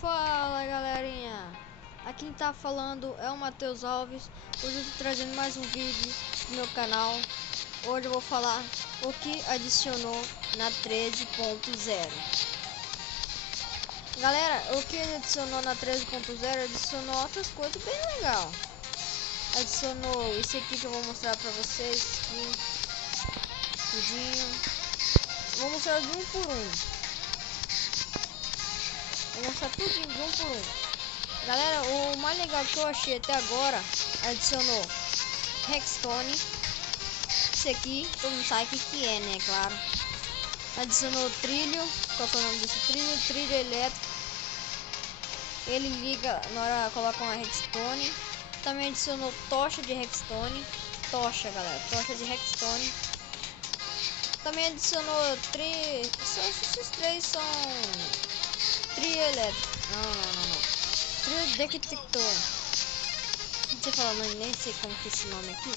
Fala galerinha, aqui quem tá falando é o Matheus Alves. Hoje eu tô trazendo mais um vídeo no meu canal. Hoje eu vou falar o que adicionou na 13.0. Galera, o que adicionou na 13.0 adicionou outras coisas bem legal. Adicionou esse aqui que eu vou mostrar pra vocês aqui, tudinho. Vou mostrar de um por um. Vou mostrar tudinho de um por um. Galera, o mais legal que eu achei até agora, adicionou Redstone. Esse aqui, todo mundo sabe o que é, né? Claro. Adicionou trilho. Qual é o nome desse trilho? Trilho elétrico. Ele liga na hora que coloca uma Redstone. Também adicionou tocha de Redstone. Tocha, galera. Tocha de Redstone. Também adicionou esses três são trilho elétrico. Não. Trilho detector. Não sei falar, nem sei como que é esse nome aqui.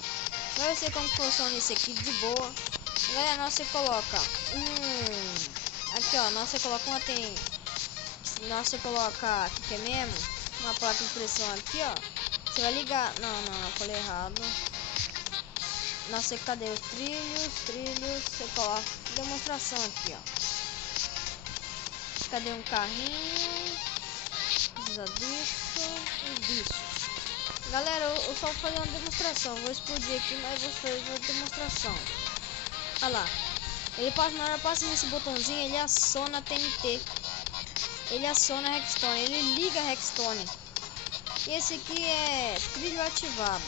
Mas eu sei como funciona esse aqui de boa. Galera, nós você coloca aqui ó, nós você coloca uma tem. Nós você coloca aqui que é mesmo uma placa de pressão aqui ó. Você vai ligar. Não, falei errado. Nossa, cadê os trilhos? Você coloca demonstração aqui ó. Cadê um carrinho? Precisa disso e disso. Galera, eu só vou fazer uma demonstração. Vou explodir aqui, mas vou fazer uma demonstração. Olha lá. Ele passa, na hora que passa nesse botãozinho, ele aciona a TNT. Ele aciona a Redstone. Ele liga a Redstone. E esse aqui é trilho ativado.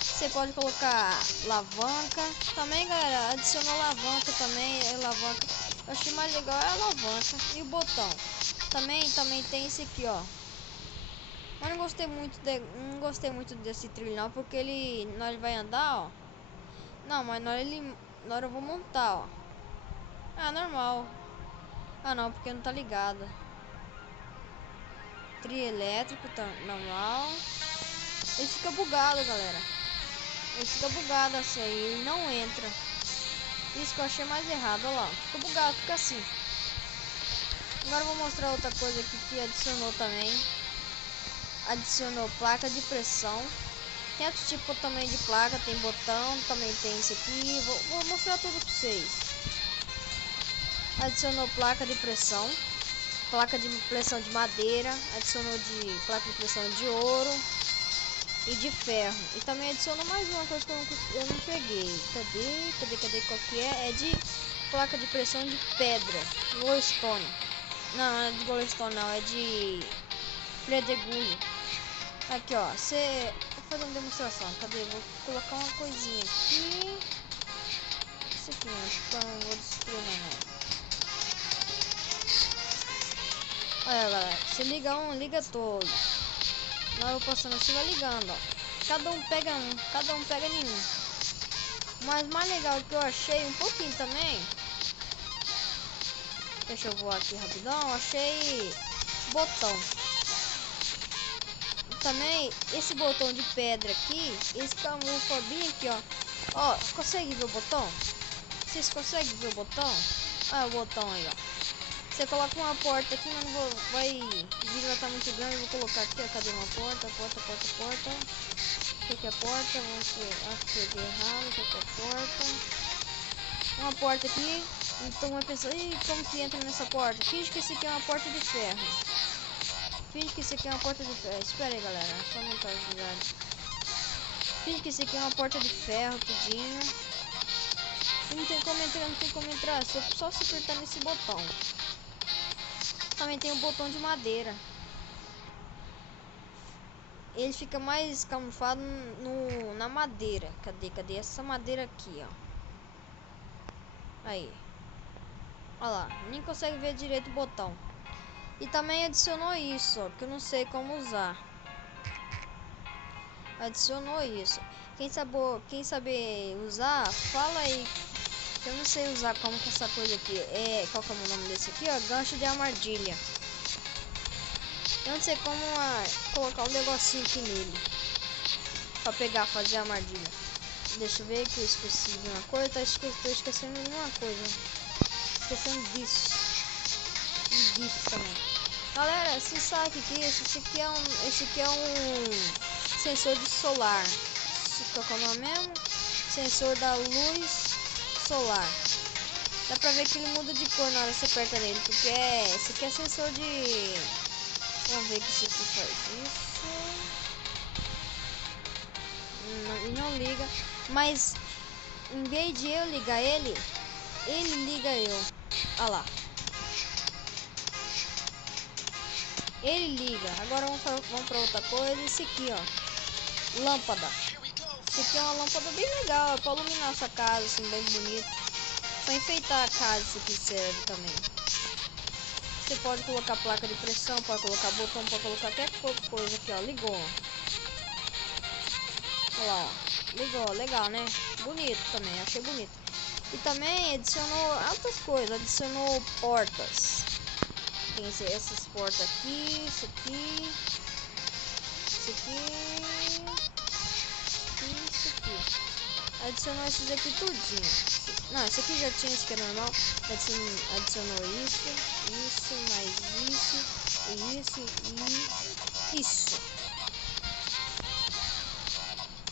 Você pode colocar alavanca. Também, galera, adicionou alavanca também. Alavanca. Eu achei mais legal é a alavanca. E o botão. Também tem esse aqui, ó. Mas não gostei muito desse trilho não, porque na hora ele vai andar, ó. Não, mas na hora eu vou montar, ó. Ah, normal. Ah, não, porque não tá ligado. Trilho elétrico, tá normal. Ele fica bugado, galera. Ele fica bugado assim, ele não entra. Isso que eu achei mais errado, olha lá. Fica bugado, fica assim. Agora eu vou mostrar outra coisa aqui que adicionou também. Adicionou placa de pressão. Tem outro tipo também de placa, tem botão, também tem esse aqui. Vou mostrar tudo pra vocês. Adicionou placa de pressão de madeira, adicionou de placa de pressão de ouro e de ferro. E também adicionou mais uma coisa que eu não peguei. Cadê qual que é? É de placa de pressão de pedra, glowstone. Não é de glowstone não, é de pedregulho. Aqui ó, vou fazer uma demonstração. Cadê? Vou colocar uma coisinha aqui. Isso aqui, então não vou destruir não. Olha galera, você liga um, liga todos. Na hora eu passando assim vai ligando, ó. Cada um pega nenhum. Mas mais legal que eu achei um pouquinho também. Deixa eu voar aqui rapidão. Achei botão. Também esse botão de pedra aqui, esse camufla bem aqui, ó. Ó, consegue ver o botão? Vocês conseguem ver o botão? Ah, o botão aí, ó. Você coloca uma porta aqui, mas não vou. O vídeo vai estar muito grande. Eu vou colocar aqui, ó. Cadê uma porta? O que é porta? Vamos ver. Acho que peguei errado. O que é porta? Uma porta aqui. Então uma pessoa. Ih, como que entra nessa porta? Finge que esse aqui é uma porta de ferro. Espera aí, galera. Só aumentar os lugares. Finge que esse aqui é uma porta de ferro, tudinho. E não tem como entrar. Só se apertar nesse botão. Também tem um botão de madeira. Ele fica mais camuflado na madeira. Cadê essa madeira aqui, ó? Aí. Olha lá, nem consegue ver direito o botão. E também adicionou isso, ó, que eu não sei como usar. Adicionou isso. Quem saber usar, fala aí. Eu não sei usar como que essa coisa aqui qual que é o nome desse aqui, ó, gancho de armadilha. Eu não sei como colocar um negocinho aqui nele pra fazer a armadilha. Deixa eu ver que eu esqueci de uma coisa. Tô esquecendo de uma coisa. Esquecendo disso. E disso também. Galera, você sabe o que é isso? Esse aqui é um sensor de solar. Qual é o nome mesmo? Sensor da luz solar. Dá pra ver que ele muda de cor na hora que você aperta nele, porque esse aqui é sensor de... Vamos ver que esse aqui faz isso. Não liga, mas em vez de eu ligar ele liga eu. Olha lá. Ele liga. Agora vamos para outra coisa. Esse aqui, ó, lâmpada. Esse aqui é uma lâmpada bem legal, é para iluminar a sua casa, assim, bem bonito. Para enfeitar a casa, esse aqui serve também. Você pode colocar placa de pressão, pode colocar botão, pode colocar qualquer coisa aqui, ó. Ligou. Olha lá, ó. Ligou, legal, né? Bonito também, achei bonito. E também adicionou outras coisas, adicionou portas. Tem essas portas aqui, isso aqui, isso aqui, isso aqui. Adicionou esses aqui tudinho. Não, esse aqui já tinha, esse aqui é normal. Adicionou isso, mais isso e isso.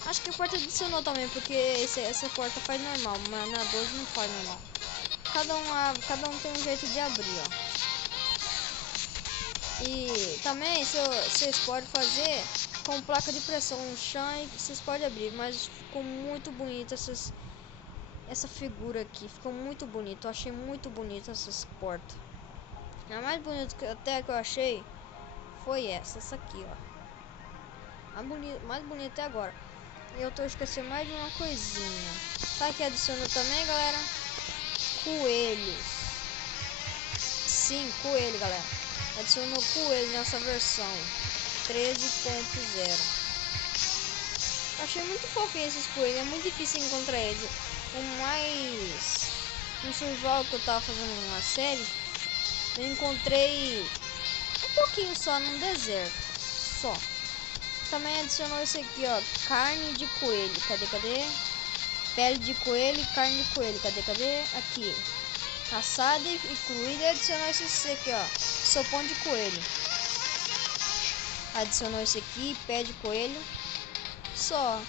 Acho que a porta adicionou também, porque essa porta faz normal, mas na 12 não faz normal. Cada um tem um jeito de abrir, ó. E também vocês podem fazer com placa de pressão no chão e vocês podem abrir, mas ficou muito bonito essa figura aqui, ficou muito bonito. Eu achei muito bonito essas portas. A mais bonita que eu achei foi essa aqui, ó. Mais bonita até agora. E eu tô esquecendo mais de uma coisinha. Sabe que adicionou também, galera? Coelhos. Sim, coelho, galera. Adicionou coelho nessa versão 13.0. Achei muito fofinho esses coelhos. É muito difícil encontrar eles. No survival que eu tava fazendo uma série, eu encontrei um pouquinho só num deserto. Só. Também adicionou esse aqui, ó, carne de coelho. Cadê? Pele de coelho e carne de coelho. Cadê? Aqui. Assada e crua. E adicionou esse aqui, ó, sopão de coelho. Adicionou esse aqui, pé de coelho. Só.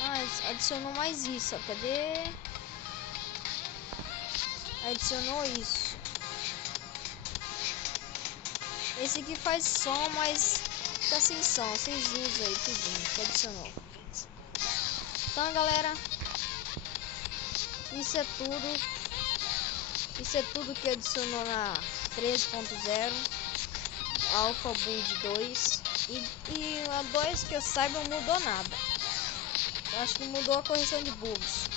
Mas adicionou mais isso, ó. Cadê? Adicionou isso. Esse aqui faz som, mas tá sem som. Vocês usam aí tudinho que adicionou. Então, galera, isso é tudo que adicionou na 13.0 Alpha Build 2 e a 2 que eu saiba não mudou nada. Eu acho que mudou a correção de bugs.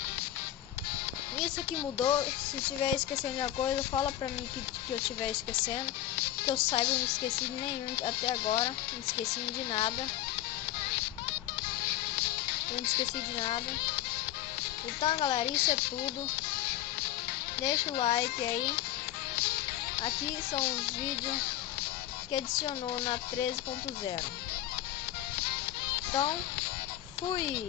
Isso que mudou. Se estiver esquecendo de alguma coisa, fala pra mim que eu estiver esquecendo. Que eu saiba, eu não esqueci de nenhum até agora. Não esqueci de nada. Eu não esqueci de nada. Então, galera, isso é tudo. Deixa o like aí. Aqui são os vídeos que adicionou na 13.0. Então, fui!